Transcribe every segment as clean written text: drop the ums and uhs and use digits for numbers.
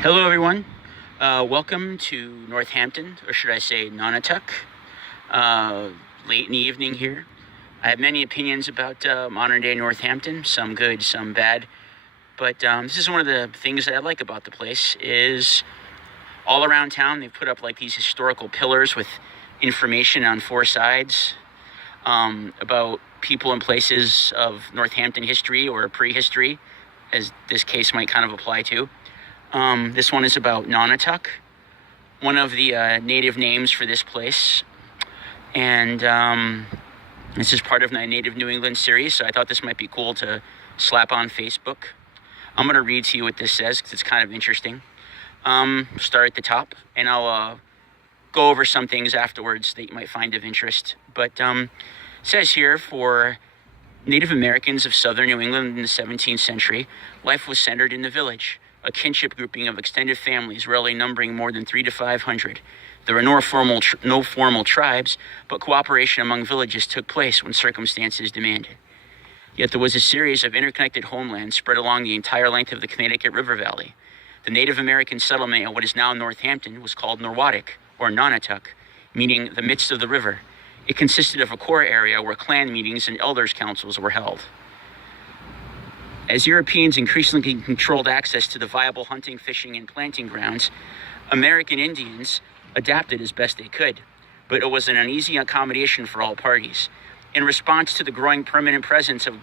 Hello everyone, welcome to Northampton, or should I say Nonotuck, late in the evening here. I have many opinions about modern day Northampton, some good, some bad, but this is one of the things that I like about the place is all around town they've put up like these historical pillars with information on four sides about people and places of Northampton history or prehistory, as this case might kind of apply to. This one is about Nonotuck, one of the native names for this place. And this is part of my Native New England series, so I thought this might be cool to slap on Facebook. I'm going to read to you what this says because it's kind of interesting. Start at the top, and I'll go over some things afterwards that you might find of interest. But it says here, for Native Americans of southern New England in the 17th century, life was centered in the village, a kinship grouping of extended families rarely numbering more than 300 to 500. There were no formal tribes, but cooperation among villages took place when circumstances demanded. Yet there was a series of interconnected homelands spread along the entire length of the Connecticut River Valley. The Native American settlement in what is now Northampton was called Nonotuck, or Nonotuck, meaning the midst of the river. It consisted of a core area where clan meetings and elders' councils were held. As Europeans increasingly controlled access to the viable hunting, fishing, and planting grounds, American Indians adapted as best they could, but it was an uneasy accommodation for all parties. In response to the growing permanent presence of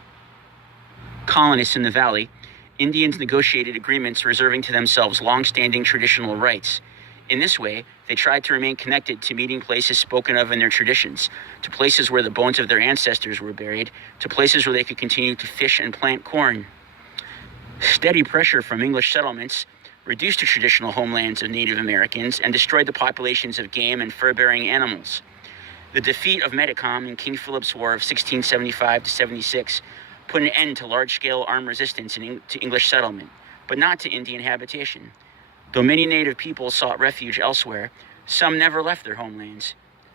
colonists in the valley, Indians negotiated agreements reserving to themselves long-standing traditional rights. In this way, they tried to remain connected to meeting places spoken of in their traditions, to places where the bones of their ancestors were buried, to places where they could continue to fish and plant corn. Steady pressure from English settlements reduced the traditional homelands of Native Americans and destroyed the populations of game and fur-bearing animals. The defeat of Metacom in King Philip's War of 1675 to 76 put an end to large-scale armed resistance to English settlement, but not to Indian habitation. Though many Native people sought refuge elsewhere, some never left their homelands,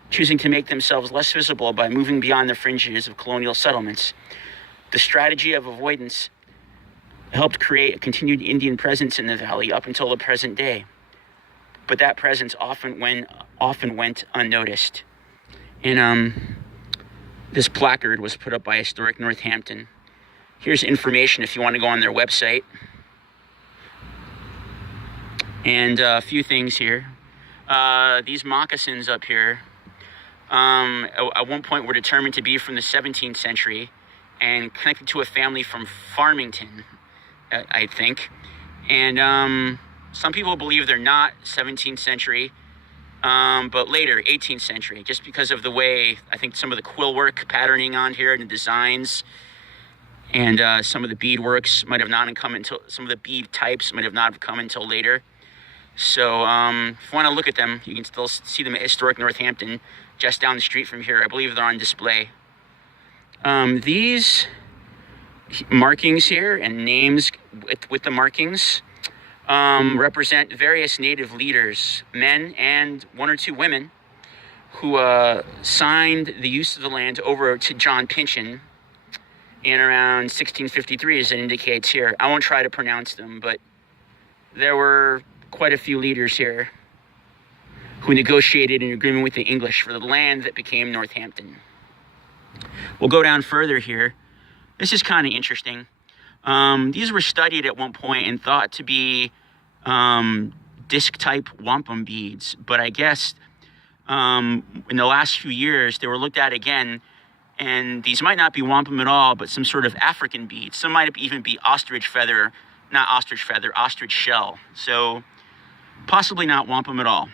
choosing to make themselves less visible by moving beyond the fringes of colonial settlements. The strategy of avoidance helped create a continued Indian presence in the valley up until the present day, but that presence often went unnoticed. And this placard was put up by Historic Northampton. Here's information if you want to go on their website. And a few things here. These moccasins up here, at one point were determined to be from the 17th century and connected to a family from Farmington, I think. And some people believe they're not 17th century, but later, 18th century, just because of the way, I think some of the quill work patterning on here and the designs and some of the beadworks might have not come until, some of the bead types might have not come until later. So if you want to look at them, you can still see them at Historic Northampton, just down the street from here. I believe they're on display. These markings here and names with the markings represent various Native leaders, men and one or two women, who signed the use of the land over to John Pynchon in around 1653, as it indicates here. I won't try to pronounce them, but there were quite a few leaders here who negotiated an agreement with the English for the land that became Northampton. We'll go down further here. This is kind of interesting. These were studied at one point and thought to be disc-type wampum beads, but I guess in the last few years they were looked at again, and these might not be wampum at all, but some sort of African beads. Some might even be ostrich shell. So possibly not wampum at all.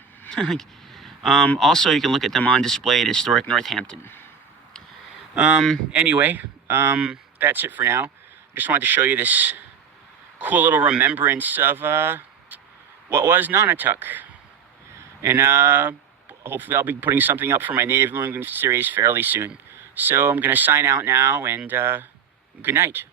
Also, you can look at them on display at Historic Northampton. Anyway, that's it for now. I just wanted to show you this cool little remembrance of what was Nonotuck. And hopefully I'll be putting something up for my Native New England series fairly soon. So I'm going to sign out now, and good night.